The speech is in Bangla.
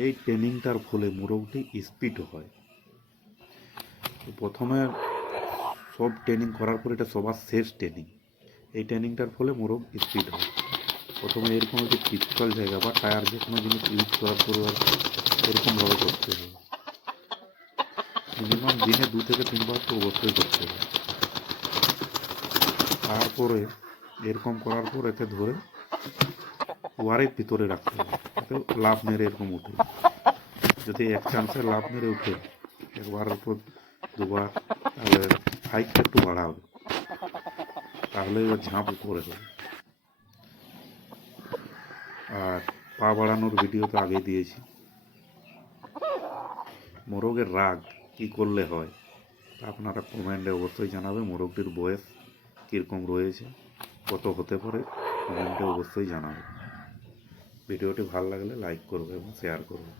এই ট্রেনিংটার ফলে মোরগটি স্পিড হয়। প্রথমে সব ট্রেনিং করার পর এটা সবার শেষ ট্রেনিং এই ট্রেনিংটার ফলে মোরগ স্পিড হয়। প্রথমে এরকম একটি পিস্তল জায়গা বা টায়ার যে কোনো জিনিস ইউজ করার পরে এরকমভাবে করতে হবে মিনিমাম দিনে দু থেকে তিনবার তো অবশ্যই করতে হবে তারপরে এরকম করার পর এতে ধরে ওয়ারের ভিতরে রাখতে হবে। লাভ মেরে এরকম উঠে। যদি এক চান্সে লাভ মেরে উঠে একবারের পর দুবার, তাহলে হাইটটা একটু বাড়া হবে তাহলে এবার ঝাঁপ উপরে হবে আর পা বাড়ানোর ভিডিও তো আগে দিয়েছি। মোরগের রাগ কি করলে হয়, তা আপনারা কমেন্টে অবশ্যই জানাবে মোরগটির বয়স কীরকম রয়েছে, কত হতে পারে কমেন্টে অবশ্যই জানাবে ভিডিওটি ভালো লাগলে লাইক করবে এবং শেয়ার করবে